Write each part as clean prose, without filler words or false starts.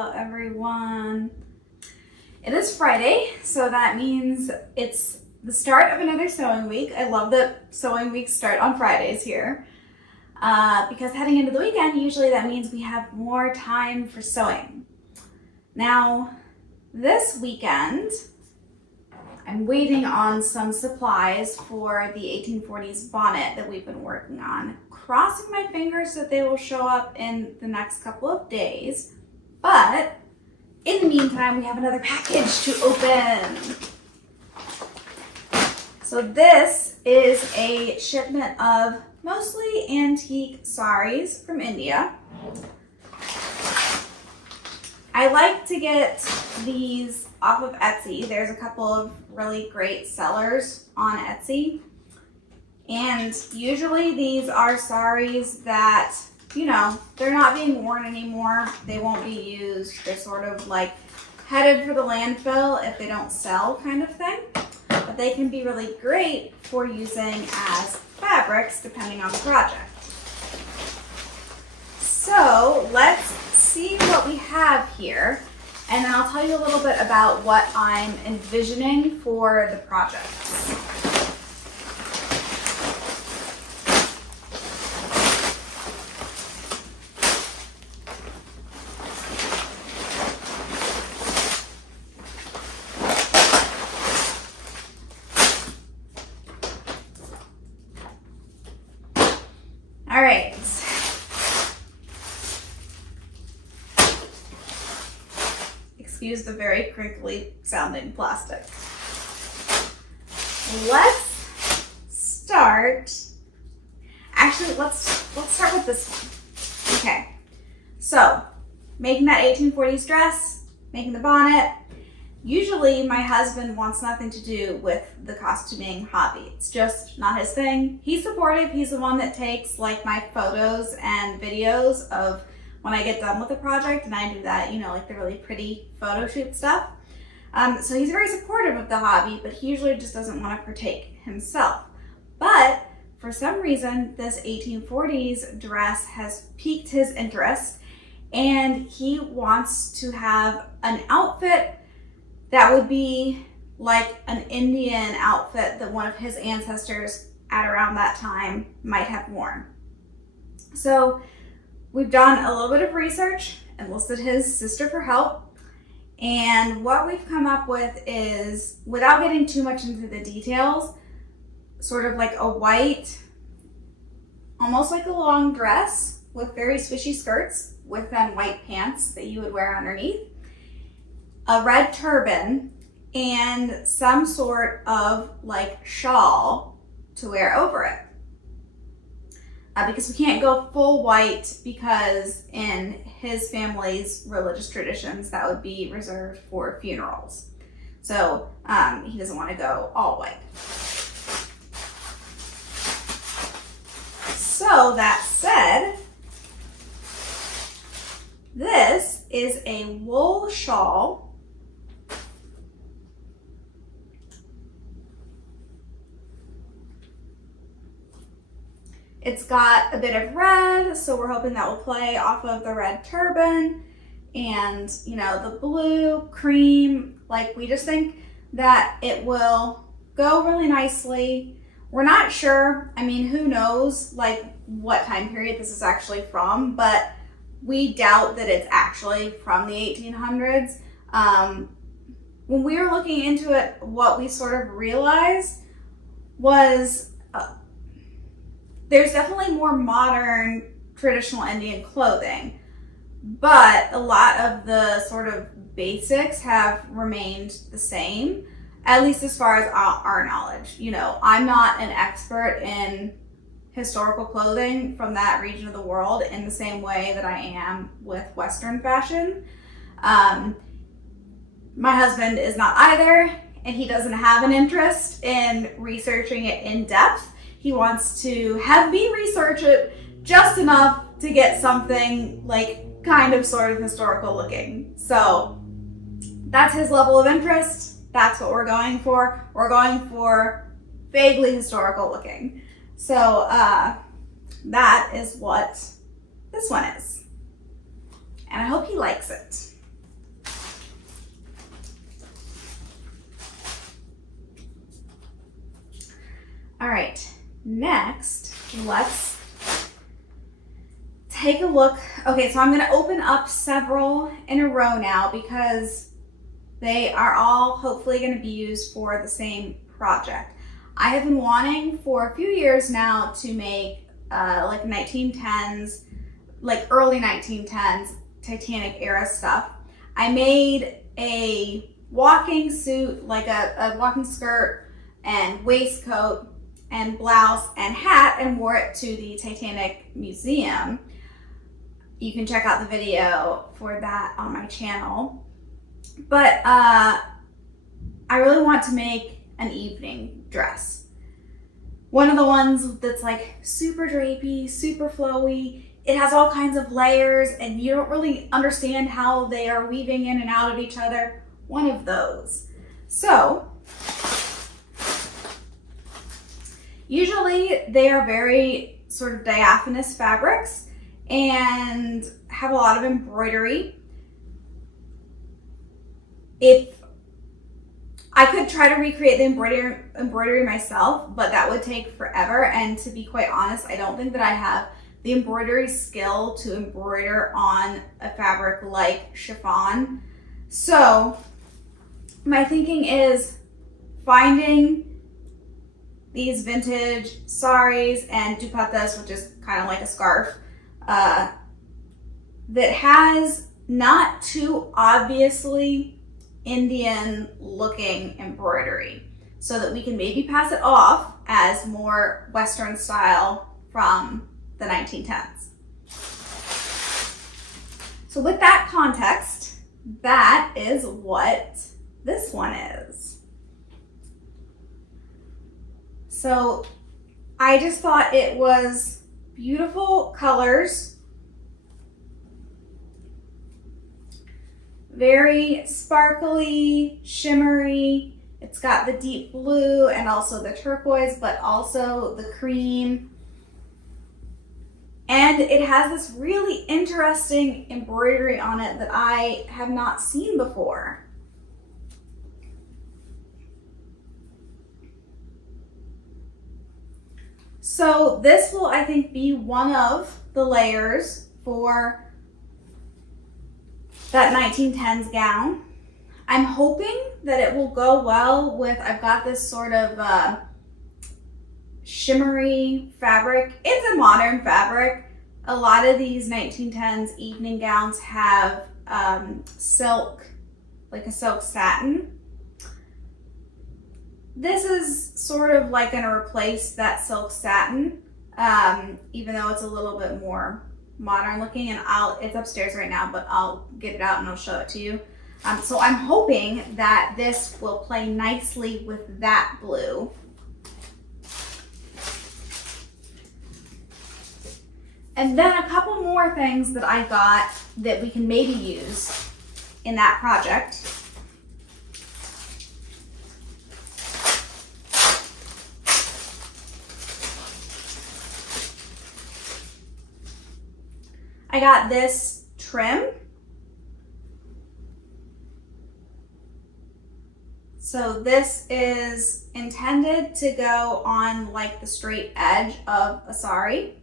Hello everyone. It is Friday, so that means it's the start of another sewing week. I love that sewing weeks start on Fridays here because heading into the weekend, usually that means we have more time for sewing. Now, this weekend, I'm waiting on some supplies for the 1840s bonnet that we've been working on. Crossing my fingers that they will show up in the next couple of days, but in the meantime, we have another package to open. So this is a shipment of mostly antique sarees from India. I like to get these off of Etsy. There's a couple of really great sellers on Etsy. And usually these are sarees that, you know, they're not being worn anymore. They won't be used. They're sort of like headed for the landfill if they don't sell kind of thing. But they can be really great for using as fabrics depending on the project. So let's see what we have here. And then I'll tell you a little bit about what I'm envisioning for the projects. All right. Excuse the very crinkly sounding plastic. Let's start. Actually, let's start with this one. Okay. So, making that 1840s dress, making the bonnet. Usually my husband wants nothing to do with the costuming hobby. It's just not his thing. He's supportive. He's the one that takes like my photos and videos of when I get done with the project, and I do that, you know, like the really pretty photo shoot stuff. So he's very supportive of the hobby, but he usually just doesn't want to partake himself. But for some reason, this 1840s dress has piqued his interest, and he wants to have an outfit that would be like an Indian outfit that one of his ancestors at around that time might have worn. So we've done a little bit of research, enlisted his sister for help, and what we've come up with is, without getting too much into the details, sort of like a white, almost like a long dress with very swishy skirts with then white pants that you would wear underneath, a red turban, and some sort of like shawl to wear over it. Because we can't go full white, because in his family's religious traditions, that would be reserved for funerals. So he doesn't want to go all white. So that said, this is a wool shawl. It's got a bit of red, so we're hoping that will play off of the red turban, and, you know, the blue, cream. Like, we just think that it will go really nicely. We're not sure. I mean, who knows, like, what time period this is actually from, but we doubt that it's actually from the 1800s. When we were looking into it, what we sort of realized was there's definitely more modern traditional Indian clothing, but a lot of the sort of basics have remained the same, at least as far as our knowledge. You know, I'm not an expert in historical clothing from that region of the world in the same way that I am with Western fashion. My husband is not either, and he doesn't have an interest in researching it in depth. He wants to have me research it just enough to get something like kind of sort of historical looking. So that's his level of interest. That's what we're going for. We're going for vaguely historical looking. So that is what this one is. And I hope he likes it. next, let's take a look. Okay, so I'm going to open up several in a row now because they are all hopefully going to be used for the same project. I have been wanting for a few years now to make like 1910s, like early 1910s Titanic era stuff. I made a walking suit, like a walking skirt and waistcoat and blouse and hat, and wore it to the Titanic Museum. You can check out the video for that on my channel. But I really want to make an evening dress. One of the ones that's like super drapey, super flowy. It has all kinds of layers and you don't really understand how they are weaving in and out of each other. One of those. So, usually they are very sort of diaphanous fabrics and have a lot of embroidery. If I could try to recreate the embroidery myself, but that would take forever. And to be quite honest, I don't think that I have the embroidery skill to embroider on a fabric like chiffon. So my thinking is finding these vintage sarees and dupattas, which is kind of like a scarf, that has not too obviously Indian looking embroidery, so that we can maybe pass it off as more Western style from the 1910s. So with that context, that is what this one is. So I just thought it was beautiful colors, very sparkly, shimmery. It's got the deep blue and also the turquoise, but also the cream. And it has this really interesting embroidery on it that I have not seen before. So this will, I think, be one of the layers for that 1910s gown. I'm hoping that it will go well with, I've got this sort of shimmery fabric. It's a modern fabric. A lot of these 1910s evening gowns have silk, like a silk satin. This is sort of like going to replace that silk satin, even though it's a little bit more modern looking, and it's upstairs right now, but I'll get it out and I'll show it to you. So I'm hoping that this will play nicely with that blue. And then a couple more things that I got that we can maybe use in that project. I got this trim. So this is intended to go on like the straight edge of a saree.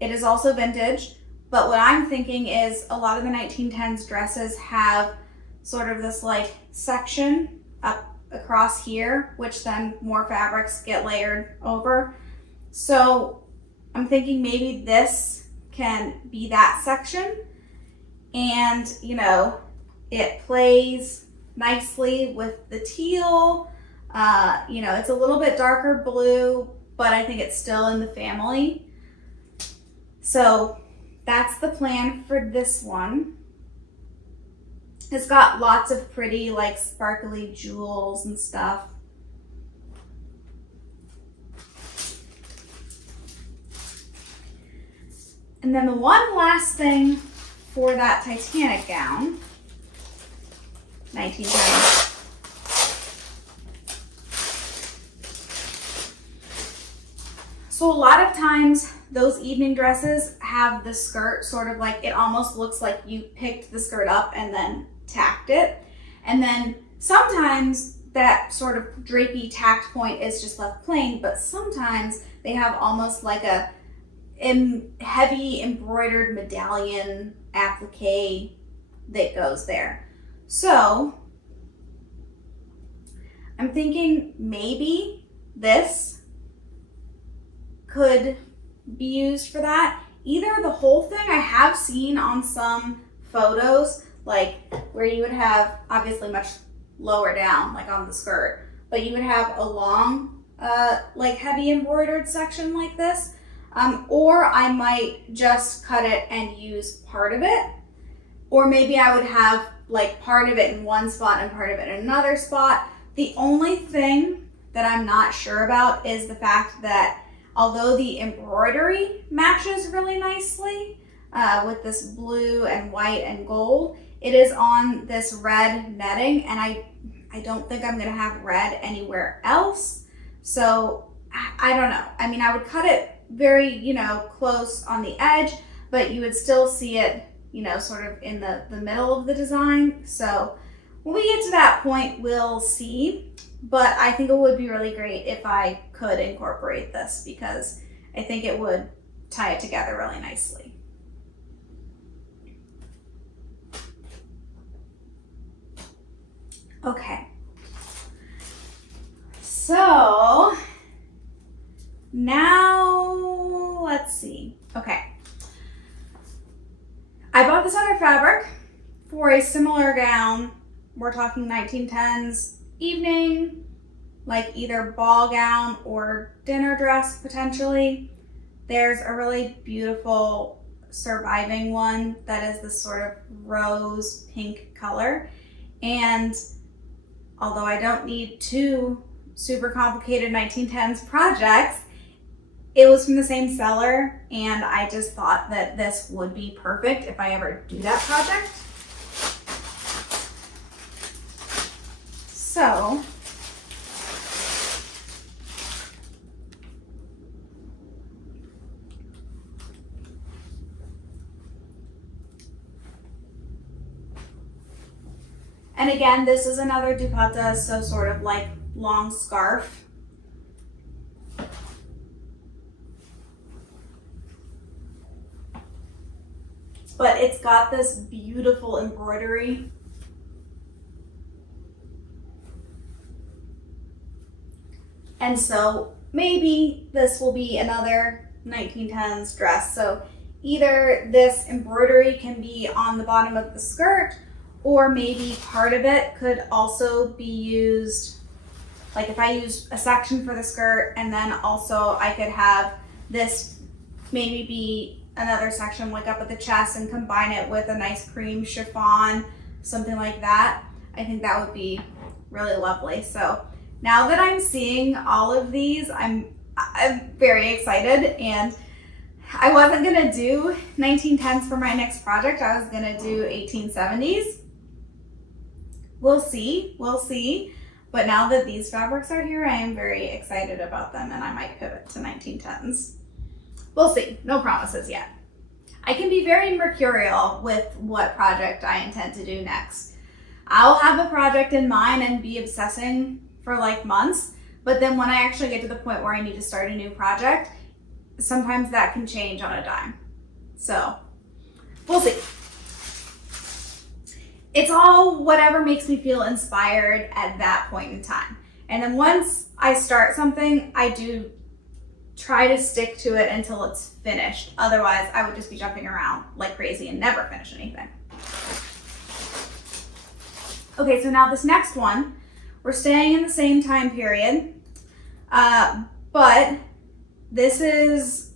It is also vintage, but what I'm thinking is a lot of the 1910s dresses have sort of this like section up across here, which then more fabrics get layered over. So I'm thinking maybe this can be that section, and you know, it plays nicely with the teal. You know, it's a little bit darker blue, but I think it's still in the family. So that's the plan for this one. It's got lots of pretty like sparkly jewels and stuff. And then the one last thing for that Titanic gown, 1910. So a lot of times those evening dresses have the skirt sort of like, it almost looks like you picked the skirt up and then tacked it. And then sometimes that sort of drapey tacked point is just left plain, but sometimes they have almost like a heavy embroidered medallion applique that goes there. So I'm thinking maybe this could be used for that. Either the whole thing, I have seen on some photos, like where you would have obviously much lower down, like on the skirt, but you would have a long, like heavy embroidered section like this. Or I might just cut it and use part of it. Or maybe I would have like part of it in one spot and part of it in another spot. The only thing that I'm not sure about is the fact that although the embroidery matches really nicely with this blue and white and gold, it is on this red netting, and I don't think I'm gonna have red anywhere else. So I don't know. I mean, I would cut it very, close on the edge, but you would still see it, sort of in the middle of the design. So when we get to that point, we'll see. But I think it would be really great if I could incorporate this, because I think it would tie it together really nicely. Okay. So now let's see. Okay. I bought this other fabric for a similar gown. We're talking 1910s evening, like either ball gown or dinner dress potentially. There's a really beautiful surviving one that is this sort of rose pink color. And although I don't need two super complicated 1910s projects, it was from the same seller, and I just thought that this would be perfect if I ever do that project. So and again, this is another dupatta, so sort of like long scarf. But it's got this beautiful embroidery. And so maybe this will be another 1910s dress. So either this embroidery can be on the bottom of the skirt, or maybe part of it could also be used, like if I use a section for the skirt, and then also I could have this maybe be another section like up at the chest and combine it with a nice cream chiffon, something like that. I think that would be really lovely. So now that I'm seeing all of these, I'm very excited, and I wasn't gonna do 1910s for my next project. I was gonna do 1870s. We'll see. But now that these fabrics are here, I am very excited about them, and I might pivot to 1910s. We'll see, no promises yet. I can be very mercurial with what project I intend to do next. I'll have a project in mind and be obsessing for like months, but then when I actually get to the point where I need to start a new project, sometimes that can change on a dime. So we'll see. It's all whatever makes me feel inspired at that point in time. And then once I start something, I do try to stick to it until it's finished. Otherwise, I would just be jumping around like crazy and never finish anything. Okay, so now this next one, we're staying in the same time period, but there's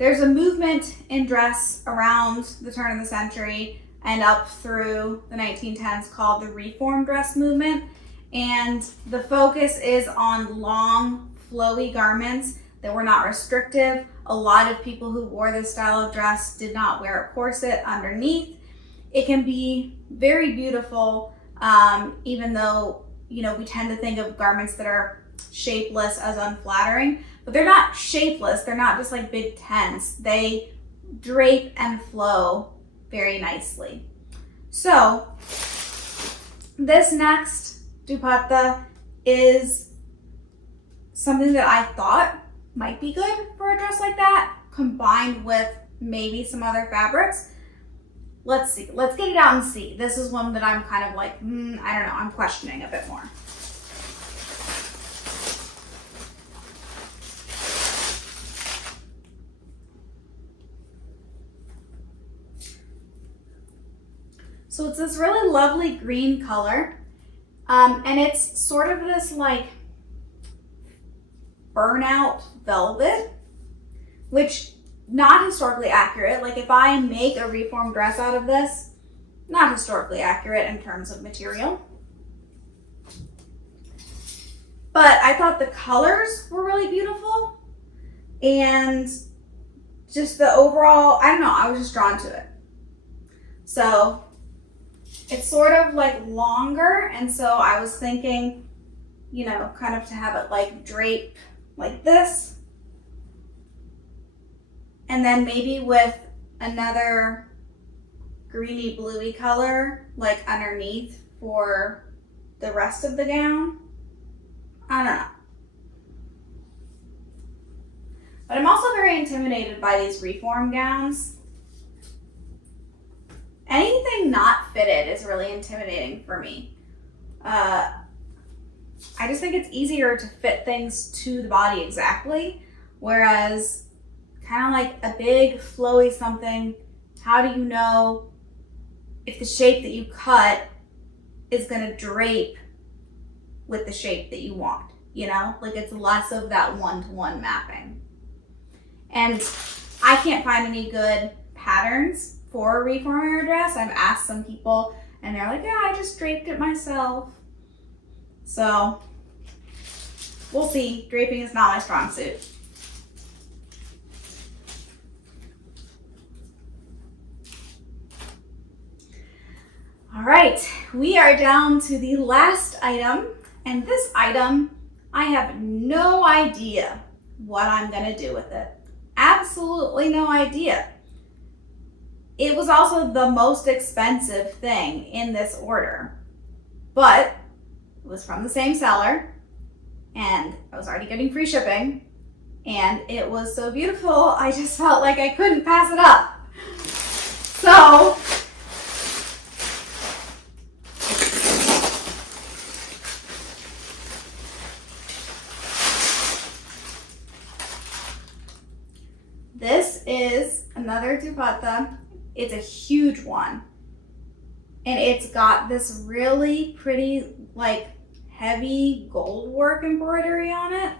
a movement in dress around the turn of the century and up through the 1910s called the Reform dress movement. And the focus is on long, flowy garments that were not restrictive. A lot of people who wore this style of dress did not wear a corset underneath. It can be very beautiful, even though, we tend to think of garments that are shapeless as unflattering, but they're not shapeless. They're not just like big tents. They drape and flow very nicely. So this next dupatta is something that I thought might be good for a dress like that, combined with maybe some other fabrics. Let's see. Let's get it out and see. This is one that I'm kind of like, I don't know. I'm questioning a bit more. So it's this really lovely green color. And it's sort of this like burnout velvet, which not historically accurate. Like if I make a reform dress out of this, not historically accurate in terms of material. But I thought the colors were really beautiful, and just the overall, I don't know, I was just drawn to it. So it's sort of like longer, and so I was thinking, you know, kind of to have it like drape like this. And then maybe with another greeny bluey color like underneath for the rest of the gown. I don't know. But I'm also very intimidated by these reform gowns. Anything not fitted is really intimidating for me. I just think it's easier to fit things to the body exactly, whereas kind of like a big flowy something, how do you know if the shape that you cut is going to drape with the shape that you want, you know? Like it's less of that one-to-one mapping. And I can't find any good patterns for reforming a dress. I've asked some people and they're like, yeah, I just draped it myself. So we'll see. Draping is not my strong suit. All right, we are down to the last item, and this item, I have no idea what I'm gonna do with it. Absolutely no idea. It was also the most expensive thing in this order, but it was from the same seller, and I was already getting free shipping, and it was so beautiful, I just felt like I couldn't pass it up. So, this is another dupatta. It's a huge one. And it's got this really pretty, like, heavy gold work embroidery on it.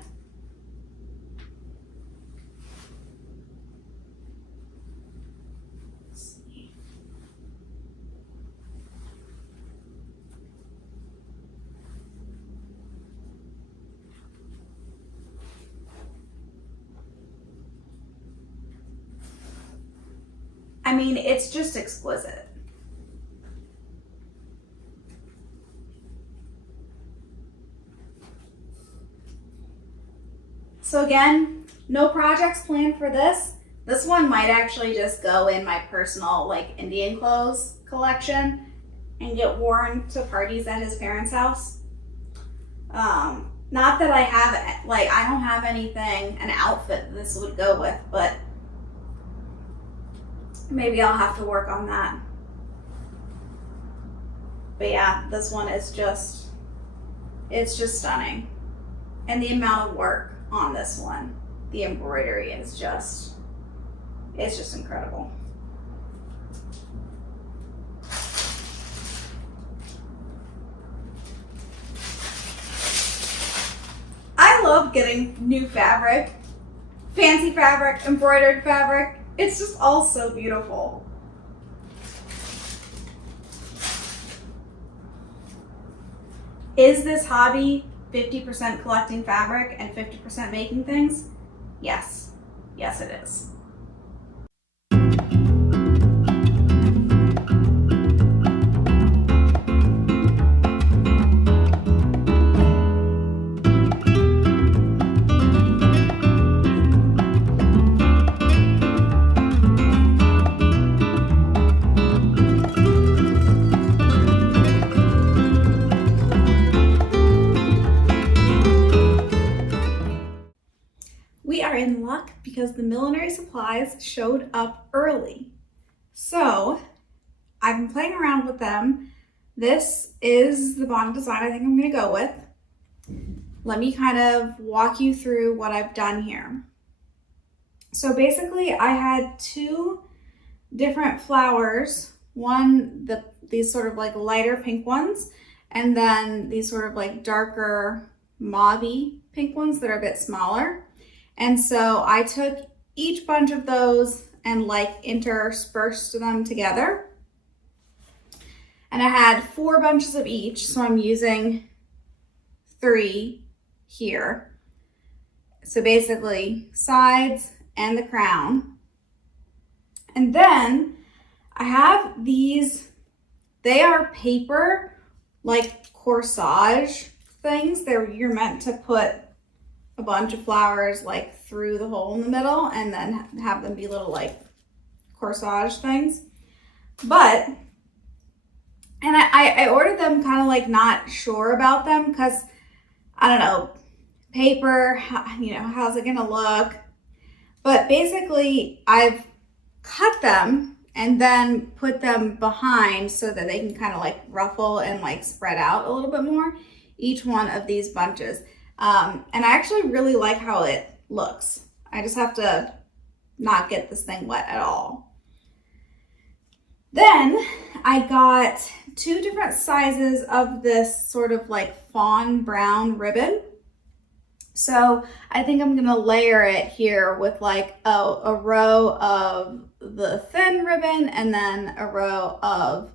Let's see. I mean, it's just exquisite. So again, no projects planned for this. This one might actually just go in my personal like Indian clothes collection and get worn to parties at his parents' house. Not that I have, like, I don't have anything, an outfit this would go with, but maybe I'll have to work on that. But yeah, this one is just, it's just stunning. And the amount of work on this one, the embroidery is just, it's just incredible. I love getting new fabric, fancy fabric, embroidered fabric. It's just all so beautiful. Is this hobby 50% collecting fabric and 50% making things? Yes. Yes, it is. because the millinery supplies showed up early. So I've been playing around with them. This is the bonnet design I think I'm going to go with. Let me kind of walk you through what I've done here. So basically I had two different flowers. One, these sort of like lighter pink ones, and then these sort of like darker mauve-y pink ones that are a bit smaller. And so I took each bunch of those and like interspersed them together. And I had 4 bunches of each, so I'm using 3 here. So basically sides and the crown. And then I have these, they are paper like corsage things. You're meant to put a bunch of flowers like through the hole in the middle and then have them be little like corsage things. But, and I ordered them kind of like not sure about them because I don't know, paper, you know, how's it gonna look? But basically I've cut them and then put them behind so that they can kind of like ruffle and like spread out a little bit more, each one of these bunches. And I actually really like how it looks. I just have to not get this thing wet at all. Then I got 2 different sizes of this sort of like fawn brown ribbon. So I think I'm gonna layer it here with like a row of the thin ribbon and then a row of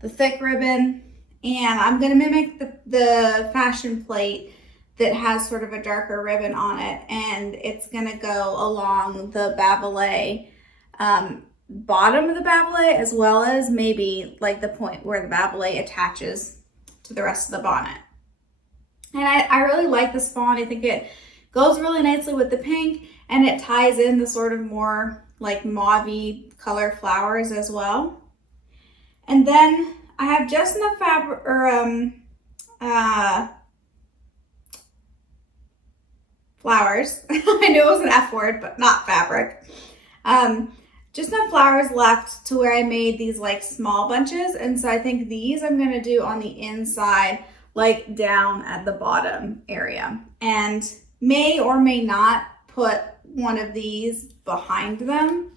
the thick ribbon. And I'm gonna mimic the fashion plate that has sort of a darker ribbon on it, and it's gonna go along the babele, bottom of the babele, as well as maybe like the point where the babele attaches to the rest of the bonnet. And I really like this fawn. I think it goes really nicely with the pink, and it ties in the sort of more like mauve-y color flowers as well. And then I have just enough fabric, or flowers. I knew it was an F word, but not fabric. Just enough flowers left to where I made these like small bunches. And so I think these I'm gonna do on the inside, like down at the bottom area, and may or may not put one of these behind them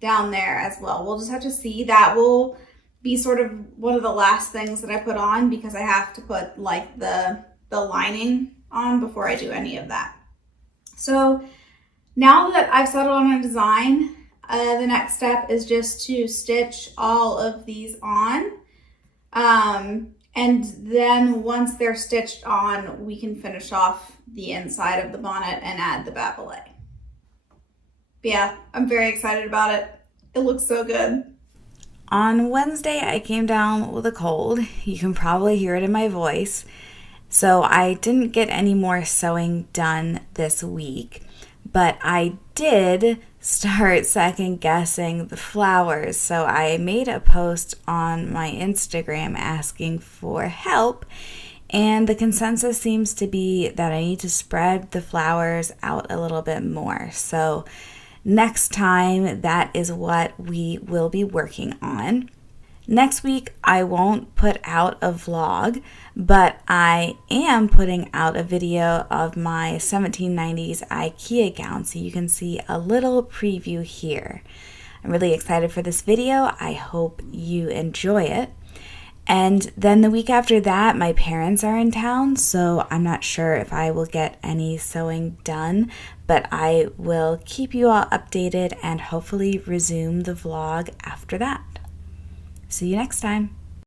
down there as well. We'll just have to see. That will be sort of one of the last things that I put on because I have to put like the lining on before I do any of that. So now that I've settled on a design, the next step is just to stitch all of these on. And then once they're stitched on, we can finish off the inside of the bonnet and add the babele. But yeah, I'm very excited about it. It looks so good. On Wednesday, I came down with a cold. You can probably hear it in my voice. So I didn't get any more sewing done this week, but I did start second guessing the flowers. So I made a post on my Instagram asking for help, and the consensus seems to be that I need to spread the flowers out a little bit more. So next time, that is what we will be working on. Next week, I won't put out a vlog, but I am putting out a video of my 1790s IKEA gown, so you can see a little preview here. I'm really excited for this video. I hope you enjoy it. And then the week after that, my parents are in town, so I'm not sure if I will get any sewing done, but I will keep you all updated and hopefully resume the vlog after that. See you next time.